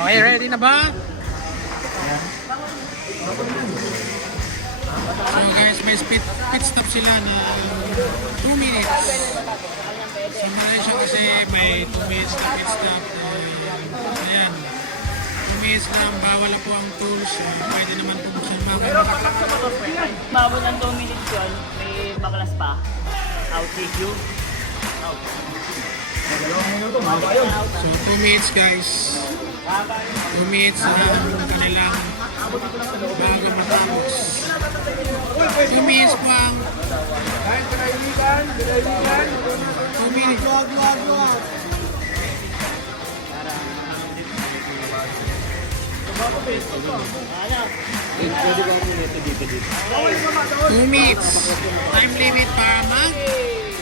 Okay, ready na ba? So guys, may pit stop sila na 2 minutes. Sa Malaysia kasi may 2 minutes na pit stop. Ayan. 2 minutes lang, bawal na po ang tools. Pwede naman po buksan mga. Bawal ng 2 minutes yun, may baklas pa. Out, take you. Out. So 2 minutes guys. 2 minutes na ang kanilang bago matapos. 2 minutes pang 2 minutes. Two minutes. Time limit para mag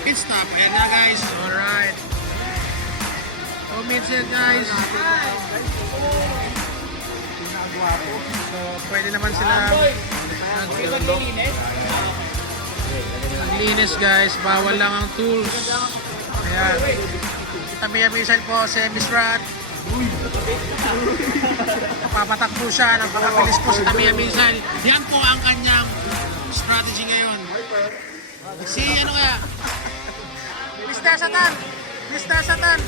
pit stop. Ayan na guys. Alright. 2 minutes yan guys. So pwede naman sila naglinis guys. Bawal lang ang tools. Ayan. Tabi-abisan po si Miss Rat. Papatak po siya ng pakabilis po sa tabi-abisan. Yan po ang kanyang strategy ngayon. Si ano kaya? Mr. Satan! Mr. Satan!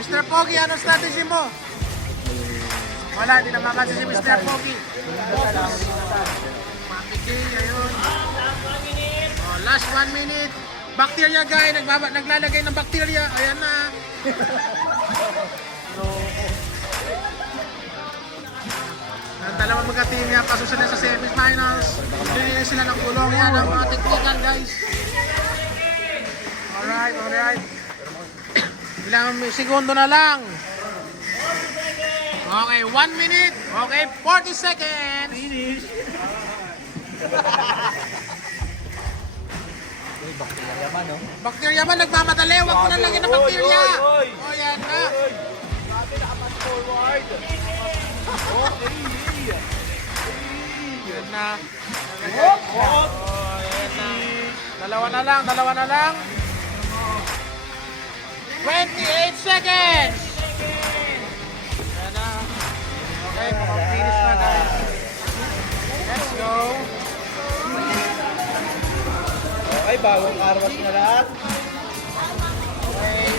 Mr. Pogi, ano strategy mo? Wala, hindi naman kasi si Mr. Pogi. Matigay, ayun. Oh, last 1 minute. Bacteria guy, naglalagay ng bacteria. Ayan na. Ang dalawang magka-team niya, pasusunod sa semifinals. Hindi sila ng gulong. Yan ang mga technical guys. Alright, alright. Ilang segundo na lang. Okay, 1 minute. Okay, 40 seconds. Finish. Bakterya man, no? Bakterya man, nagmamadali. Huwag mo na lagyan ng bakterya. O, yan na. Grabe, nakapas forward. Okay. Yan na. O, yan na. Dalawa na lang. 28 seconds. Yan na. Okay, finish na guys. Let's go. Okay, bagong karwas na lahat. Okay.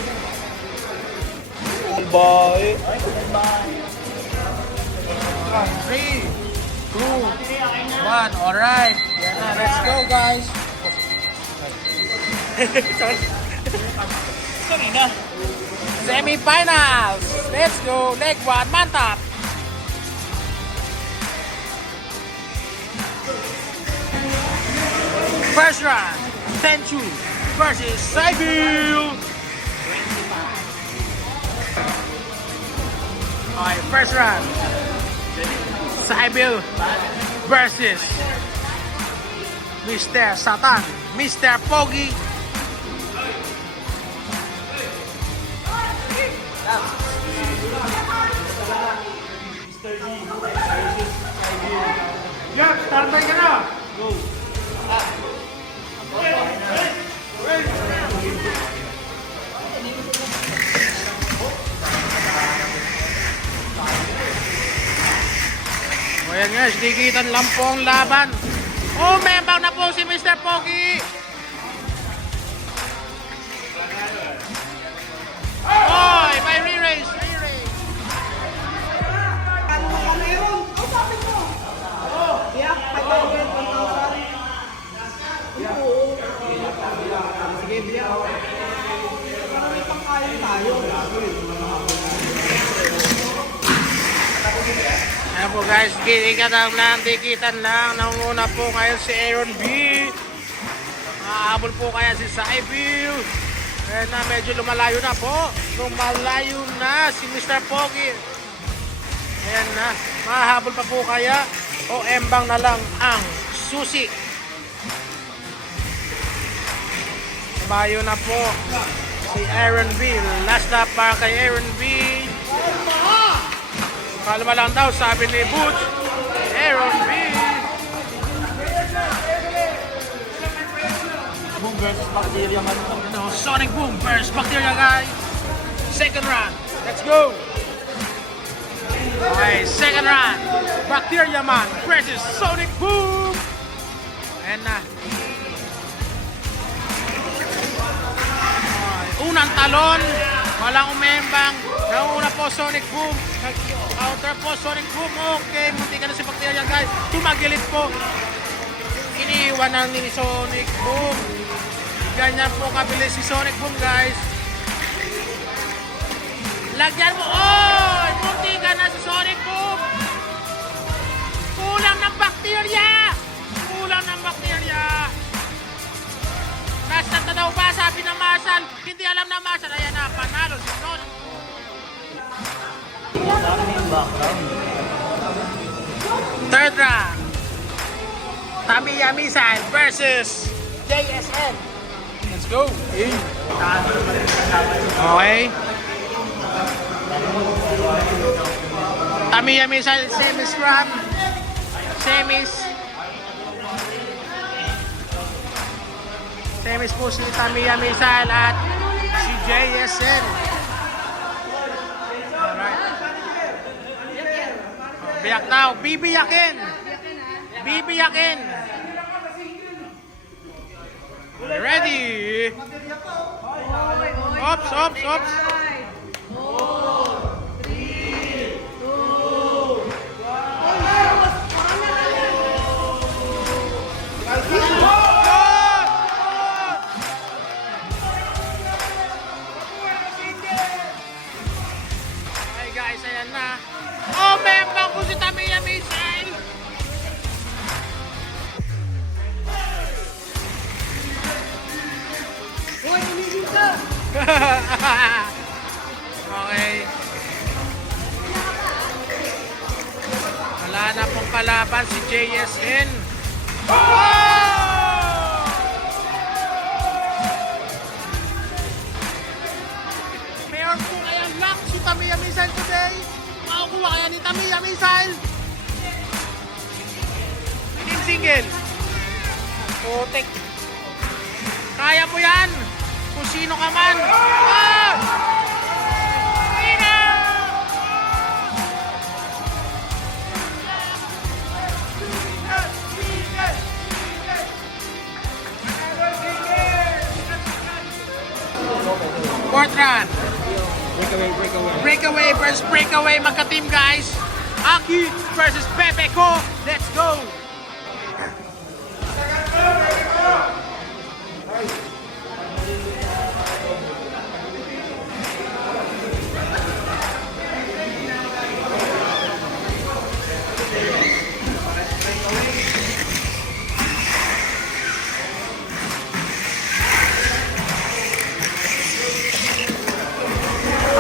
Bye. 3, 2, 1. Alright. Yan na. Let's go guys. Sorry na. Semifinals. Let's go. Leg 1. Mantap. First round. Tenchu versus Sybil. Okay, first round. Sybil versus Mr. Satan, Mr. Pogi. Jeff, standby ka na. Go. O yan guys, dikitan lang po ang laban. Oh, membang na po si Mr. Pogi. Oy, may re-race. Ayan po guys, dikitan lang. Nanguna po kayo si Aaron B. Nakahabol po kaya si Sybil. Ayan na, medyo lumalayo na po. Lumalayo na si Mr. Pogi. Ayan na, mahabol pa po kaya o embang na lang ang susi. Bayo na po si Aaron B. Last lap para kay Aaron B. Kalma lang daw, sabi ni Butch. Aaron B. Boom versus Bacteria man to. Ito, Sonic Boom versus Bacteria guys. Second round. Let's go. Okay, second round. Bacteria Man versus Sonic Boom. And unang talon. Walang umembang. Nauna po Sonic Boom. Counter po Sonic Boom. Okay, munti ka na si Bacteria guys. Tumagilid po. Iniiwan na ni Sonic Boom. Ganyan po kabilis si Sonic Boom guys. Lagyan mo. Oh! Munti ka na si Sonic Boom. Kulang ng Bacteria. Kulang ng Bacteria. Nasaan na daw ba? Sabi ng Marshall. Hindi alam na Marshall. Ayan na, panalo si Sonic Boom. Dami yung background. Third round. Tamiya Missile versus JSN. Let's go. Okay. Tamiya Missile, semis round. Semis. Semis po si Tamiya Missile at si JSN. Alright. Biyak now. Bibiyakin. Bibiyakin. Ready? Ops, ops, ops. Okay guys, ayan na. Oh, membang po si Tamiya Missile. Okay. Wala na pong kalaban si JSN. Oh! Meron po kayang luck si Tamiya Missile today. Makukuha kaya ni Tamiya Missile. In single. Putik. Kaya mo yan. Kung sino ka man. Ah! Fourth round. Breakaway versus breakaway. Magka-team guys. Aki versus Pepe Ko. Let's go.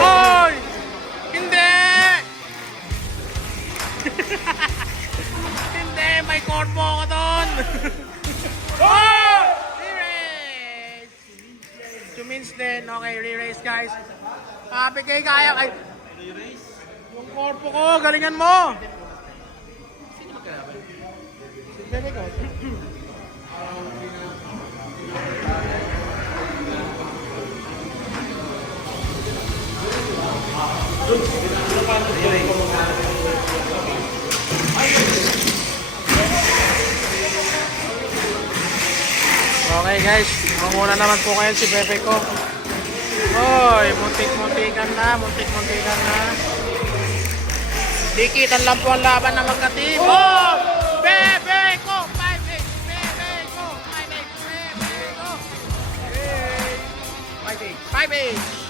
Oy! Hindi! Hindi! May corpo ko doon! Oh! Re-raise! 2 minutes din. Okay, re-raise guys. Happy kay kaya kay... Yung corpo ko, galingan mo! Sino magkalaban? Si Bebe ko. Okay guys, manguna naman po kayo si Pepe ko. Oy, muntik-muntikan na, muntik-muntikan na. Dikitan lang po ang laban ng magka-team. Oh! Pepe ko! 5-8! Pepe ko! 5-8! Pepe ko! 5-8!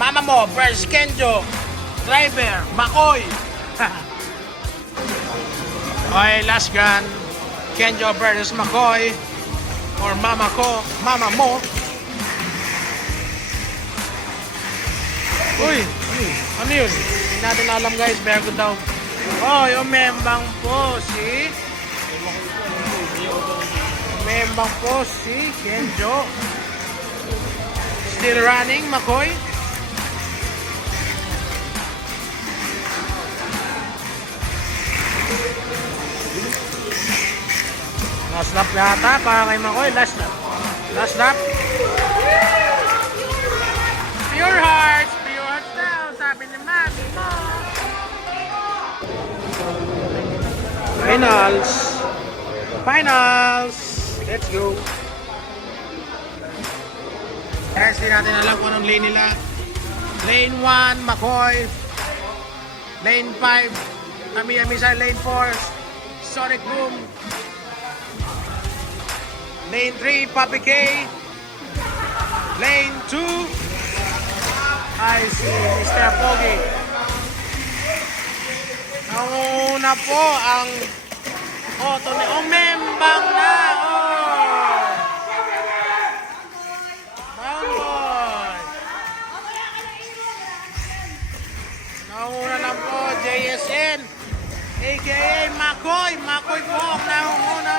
Mama mo versus Kenjo. Driver, Makoy. Okay, last gun. Kenjo versus Makoy. Or Mama ko, Mama mo. Uy, ano yun? Hindi natin alam guys, very good daw. Oh, yung membang po si... Membang po si Kenjo. Still running, Makoy. Last lap yata para kay Makoy. Last lap. Last lap. Pure hearts daw, sabi ni Mami mo. Finals. Finals. Let's go. Guys, di natin alam kung anong lane nila. Lane 1, McCoy. Lane 5, Tamiya Missile. Lane 4, Sonic Boom. Lane 3, Papi K. Lane 2, ay si Mr. Pogi. Ang una po ang Membang na. Bangboy. Nauna lang po, JSN. AKA Makoy. Makoy po ang nauna.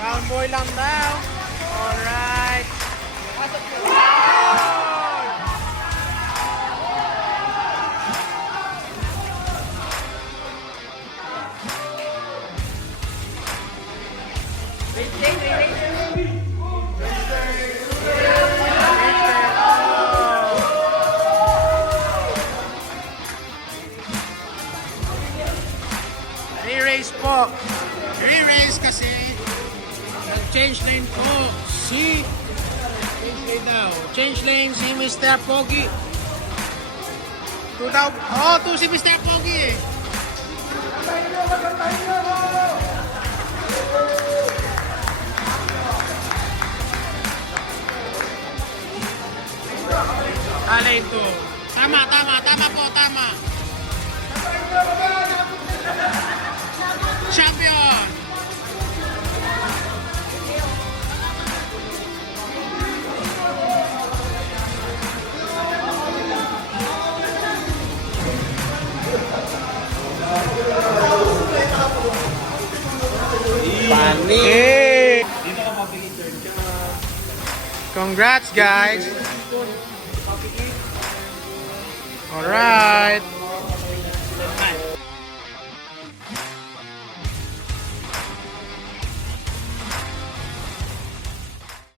Bangboy lang daw. Alright. Re-race po. Re-race kasi nag-change lane po si change lane daw. Change lane si Mr. Pogi. To si Mr. Pogi eh. Lane 2. Tama po, tama. Champion! Hey! Congrats guys! Alright!